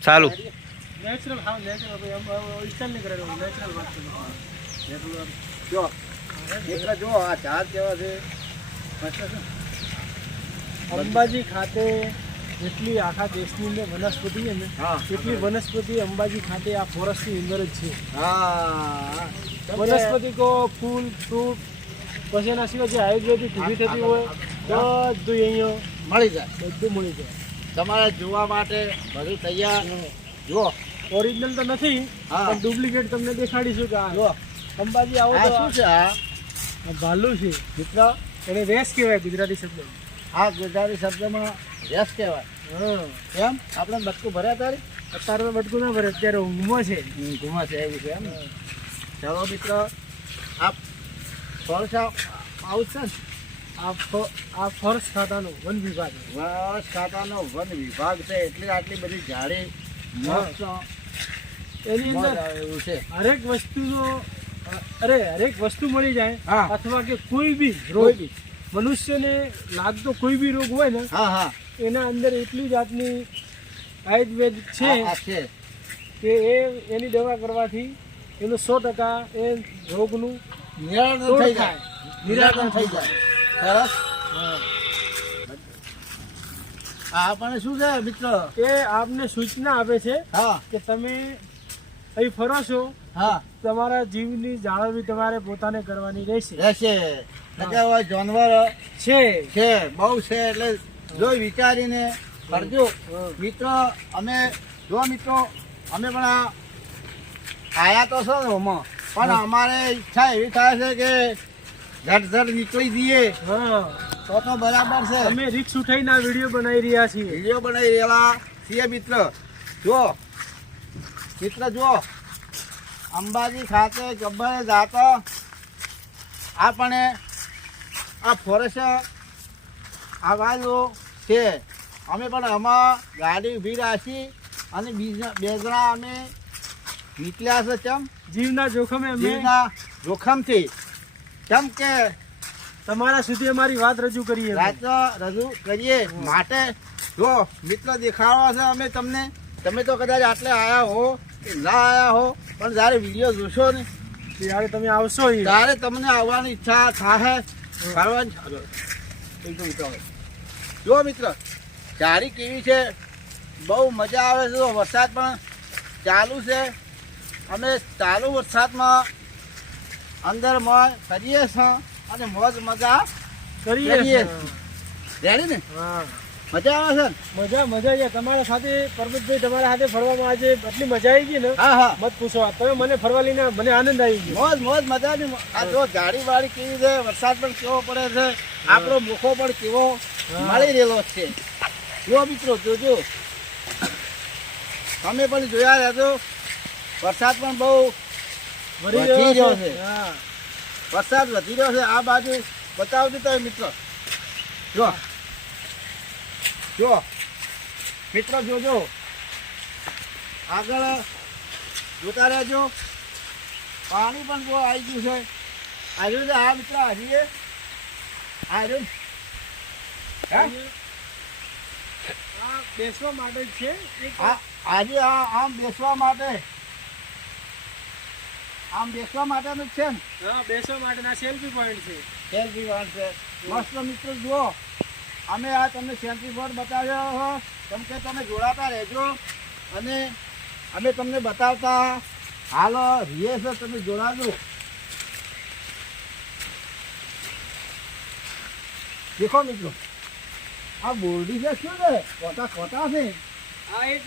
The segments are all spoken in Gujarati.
ચાલુ નેચરલ હા નેચરલ ભાઈ ઇન્સ્ટોલ નહીં કરેલો નેચરલ વાત નેચરલ જો મિત્ર જો આ ઝાડ કેવા છે મસ્ત છે. અંબાજી ખાતે જેટલી આખા દેશની અંદર વનસ્પતિ છે ને હા. એટલી વનસ્પતિ અંબાજી ખાતે આ ફોરેસ્ટની અંદર જ છે. હા વનસ્પતિ કો ફૂલ ફ્રૂટ પછી એના સિવાય જે આયુર્વેદિક ઊભી થતી હોય બધું અહીંયા મળી જાય બધું મળી જાય. તમારે જોવા માટે બધું તૈયાર જો ઓરિજિનલ તો નથી હા. પણ ડુપ્લિકેટ તમને દેખાડીશું કે આ જો અંબાજી આવો આ તો શું છે આ આ ભાલું છે મિત્ર એને રેસ કહેવાય ગુજરાતી શબ્દ. આ ગુજરાતી શબ્દમાં રેસ કહેવાય. હા એમ આપણે બટકું ભર્યા તારી અત્યારે તો બટકું ના ભરે અત્યારે ઊંઘમાં છે. ઘુમા છે એવું છે એમ ચાલો મિત્ર આપ થોડા આવું છે ને આ ફોરેસ્ટ ખાતાનું વન વિભાગ વન ખાતાનો વન વિભાગ છે એટલે આટલી બધી જાડી મસ્ત એની મજા અંદર આવે એવું છે. હરેક વસ્તુનો હરેક વસ્તુ મળી જાય હા. અથવા કે કોઈ બી કોઈ રોગ બી મનુષ્યને લાગતો કોઈ બી રોગ હોય ને હા હા એના અંદર એટલી જાતની આયુર્વેદ છે આ છે કે એની દવા કરવાથી એનું 100% એ રોગનું નિરાકરણ થઈ જાય નિરાકરણ થઈ જાય સરસ. આ આપણને શું છે મિત્ર એ આપને સૂચના આપે છે હા કે તમે અહીં ફરો છો હા તમારા જીવની જાળવણી તમારે પોતાને કરવાની રહેશે. રહેશે નકર હવે જાનવર છે છે બહુ છે એટલે જોઈ વિચારીને કરજો મિત્ર. અમે જો મિત્રો અમે પણ આયા તો છો ને ઓમાં પણ અમારે ઈચ્છા એવી થાય છે કે ઝટ નીકળી જઈએ હા તો બરાબર છે. અમે રિક્સ ઉઠાઈને આ વિડીયો બનાવી રહ્યા છીએ. વિડીયો બનાવી રહેલા છીએ મિત્ર. જો મિત્ર જો અંબાજી ખાતે ગબ્બરે જાતો આપણે આ ફોરેસ્ટ આવેલું છે. અમે પણ આમાં ગાડી ઊભી રાખી અને બીજા બે જણા અમે નીકળ્યા છે. ચમ જીવના જોખમે અમે જીવના જોખમથી કેમ કે તમારા સુધી અમારી વાત રજૂ કરીએ. રાત રજૂ કરીએ માટે જો મિત્ર દેખાડવા છે અમે તમને. તમે તો કદાચ આટલે આવ્યા હો કે ના આવ્યા હો પણ જ્યારે વિડીયો જોશો ને ત્યારે તમે આવશો અહીં. ત્યારે તમને આવવાની ઈચ્છા થાય ફરવાની. એકદમ ઉતાવળ. જો મિત્ર જારી કેવી છે બહુ મજા આવે છે. વરસાદ પણ ચાલુ છે. અમે ચાલુ વરસાદમાં અંદરમાં કરીએ છીએ અને મોજ મજા કરીએ કરીએ. છીએ. રેડી ને હા મજા આવે છે ને? મજા છે તમારા સાથે. પરબતભાઈ તમારા સાથે ફરવામાં આજે એટલી મજા આવી ગઈ ને હા હા મત પૂછો. તમે મને ફરવા લઈને મને આનંદ આવી ગયો. મોજ મોજ મજાની. આ જો જાડી વાળી કેવી છે વરસાદ પણ કેવો પડે છે આપણો મુખો પણ કેવો મળી રહેલો છે. જો મિત્રો જોજો તમે પણ જોયા રહેજો. વરસાદ પણ બહુ વધી રહ્યો છે. હા વરસાદ વધી રહ્યો છે. આ બાજુ બતાવજો તમે મિત્રો. જો જો મિત્રો જોજો આગળ જોતા રહેજો. પાણી પણ બહુ આવી ગયું છે. આજુ છે આ મિત્ર હાજીએ આજુ આ બેસવા માટે જ છે. આજે આમ બેસવા માટે આમ બેસવા માટેનું જ છે ને. હા બેસવા માટેના સેલ્ફી પોઈન્ટ છે. સેલ્ફી પોઈન્ટ છે મસ્ત મિત્રો. જુઓ અમે આ તમને સેલ્ફી પોઈન્ટ બતાવ્યો હો કેમ કે તમે જોડાતા રહેજો અને અમે તમને બતાવતા હાલ રીએ છે. તમે જોડાજો. દેખો મિત્રો આ બોરડી છે શું છે કોટા છે. આ એક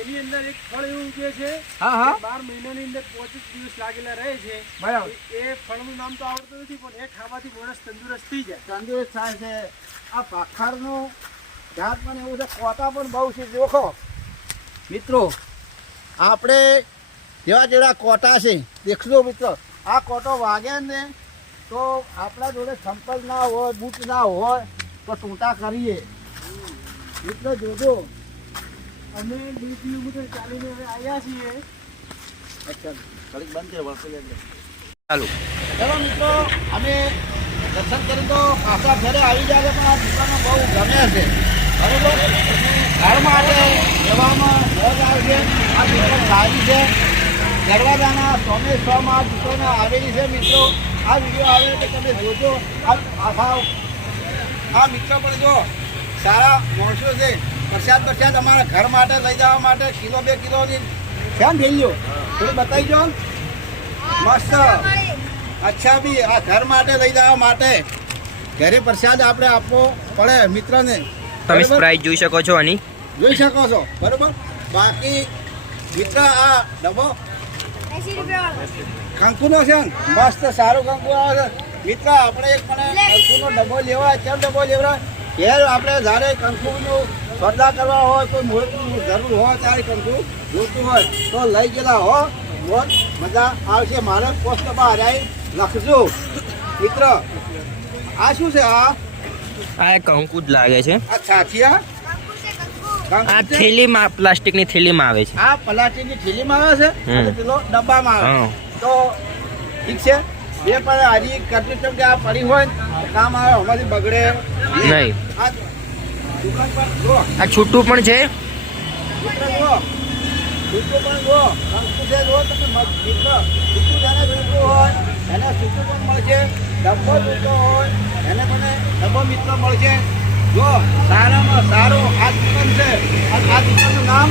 એની અંદર એક ફળ એવું ઉગે છે. હા હા 12 મહિનાની અંદર 25 દિવસ લાગેલા રહે છે. બરાબર. એ ફળનું નામ તો આવડતું નથી પણ એ ખાવાથી માણસ તંદુરસ્ત થઈ જાય. તંદુરસ્ત થાય છે. આ પાખરનું ઝાડ પણ એવું છે. કોટા પણ બહુ છે. દેખો મિત્રો આપણે જેવા કોટા છે દેખજો મિત્રો. આ કોટો વાગે ને તો આપણા જોડે સંપલ ના હોય બૂટ ના હોય તો ટૂંટા કરીએ મિત્રો. જોજો અમે 2 કિલોમીટર ચાલીને હવે આવ્યા છીએ. અચ્છા ઘડીક બંધ છે વળતું એટલે ચાલુ ચલો મિત્રો અમે દર્શન કરી તો પાછા ઘરે આવી જાય પણ આ દુકાનો બહુ ગમે છે બરાબર. ઘર માટે રહેવામાં દરવાજાના સોમે 100 માં દુકાનો આવેલી છે મિત્રો. આ વિડીયો આવે તો તમે જોજો. આ મિત્રો પણ જો સારા માણસો છે. પ્રસાદ અમારા ઘર માટે લઈ જવા માટે કિલો 2 કિલોની કેમ થઈ ગયો થોડું બતાવી જો. મસ્ત અચ્છા બી આ ઘર માટે લઈ જવા માટે ઘરે પ્રસાદ આપણે આપવો પડે મિત્રને. તમે પ્રાઇસ જોઈ શકો છો આની. જોઈ શકો છો બરોબર. બાકી મિત્ર આ ડબ્બો કંકુનો છે ને મસ્ત સારું કંકુ આવે છે મિત્ર. આપણે એક મને કંકુનો ડબ્બો લેવા કેમ ડબ્બો લેવા ઘેર આપણે જ્યારે કંકુનું સ્પર્ધા કરવા હોય કોઈ મુહૂર્તની જરૂર હોય ત્યારે કંકુ જોતું હોય તો લઈ ગયેલા હો બહુ મજા આવશે. મારે પોસ્ટ પર હરાઈ લખજો મિત્ર. આ શું છે? આ કંકુ જ લાગે છે. આ છાછિયા આ થેલીમાં પ્લાસ્ટિકની થેલીમાં આવે છે. આ પ્લાસ્ટિકની થેલીમાં આવે છે અને પેલો ડબ્બામાં આવે હા. તો ઠીક છે. બે પણ હજી કેટલી ચમ કે આ પડી હોય ને કામ આવે અમારી બગડે નહીં. આ દુકાન પર જો આ છૂટું પણ છે. મિત્ર જો છૂટું પણ જો કંકુ છે જો તમે મિત્ર છૂટું જેને છૂટું હોય એને છૂટું પણ મળશે. ડબ્બો છૂટો હોય એને પણ ડબ્બો મિત્ર મળશે. જો સારામાં સારું આ દુકાન છે. અને આ દુકાનનું નામ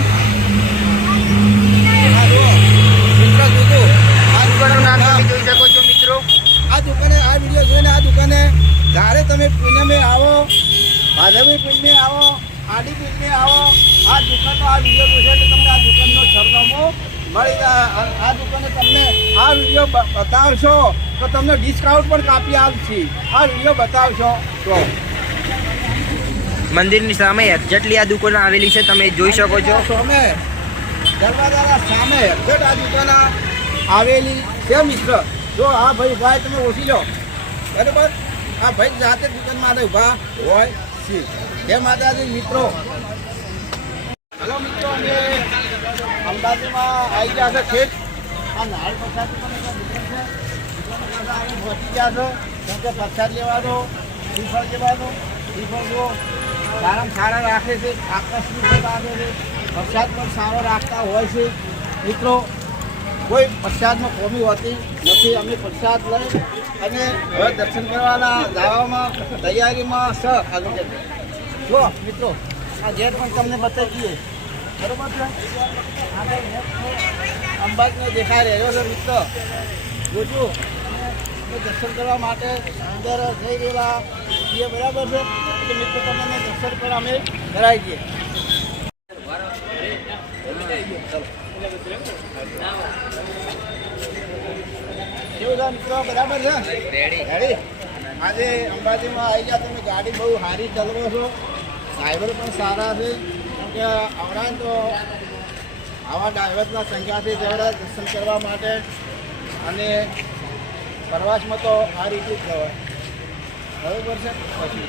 આ જો મિત્ર જોજો આ દુકાનનું નામ તમે જોઈ શકો છો મિત્રો. આ દુકાને આ વિડીયો જોઈને આ દુકાને જ્યારે તમે પૂનમે આવો ભાદરવી પૂનમે આવો આડી પૂનમે આવો આ દુકાનનો આ વિડીયો જોશો એટલે તમને આ દુકાનનો સરનામું મળી જાય. આ દુકાને તમને આ વિડીયો બતાવશો તો તમને ડિસ્કાઉન્ટ પણ કાપી આપશે. આ વિડીયો બતાવશો તો મંદિરની સામે એક્ઝેક્ટલી આ દુકાન આવેલી છે. તમે જોઈ શકો છો. સામે દરવાજાના સામે એક્ઝેક્ટ આ દુકાન આવેલી છે મિત્ર. જો આ ભાઈ તમે ઓછી લો બરાબર. આ ભાઈ જાતે દુકાન માટે ઊભા હોય છે. જય માતાજી મિત્રો. હલો મિત્રો અમે અમદાવાદમાં આવી ગયા છે ખેત. આ નાળ પ્રસાદ પણ એક દુકાન છે. દુકાન પાસે પહોંચી ગયા છો કેમ કે પ્રસાદ લેવાનો શ્રીફળ લેવાનો શ્રીફળ જુઓ સારામાં સારા રાખે છે. આકર્ષિત રાખે છે. પ્રસાદ પણ સારો રાખતા હોય છે મિત્રો. કોઈ પ્રસાદમાં કોમી હોતી નથી. અમે પ્રસાદ લઈ અને હવે દર્શન કરવાના જવામાં તૈયારીમાં સ આગળ જો મિત્રો આ જેટ પણ તમને બતાવી દઈએ બરોબર છે. અંબાજીને દેખાઈ રહ્યો છે મિત્ર. જોજો અમે દર્શન કરવા માટે અંદર જઈ રહેલા છીએ બરાબર છે. એટલે મિત્રો તમને દર્શન પર અમે કરાવી દઈએ. કેવું છે મિત્રો બરાબર છે રેડી. આજે અંબાજીમાં આવી ગયા તમે. ગાડી બહુ સારી ચલાવો છો. ડ્રાઈવર પણ સારા છે કેમ કે આવડા તો આવા ડ્રાઈવરના સંખ્યાથી જવડા દર્શન કરવા માટે. અને પ્રવાસમાં તો આ રીતે જ જવાય બરાબર છે. પછી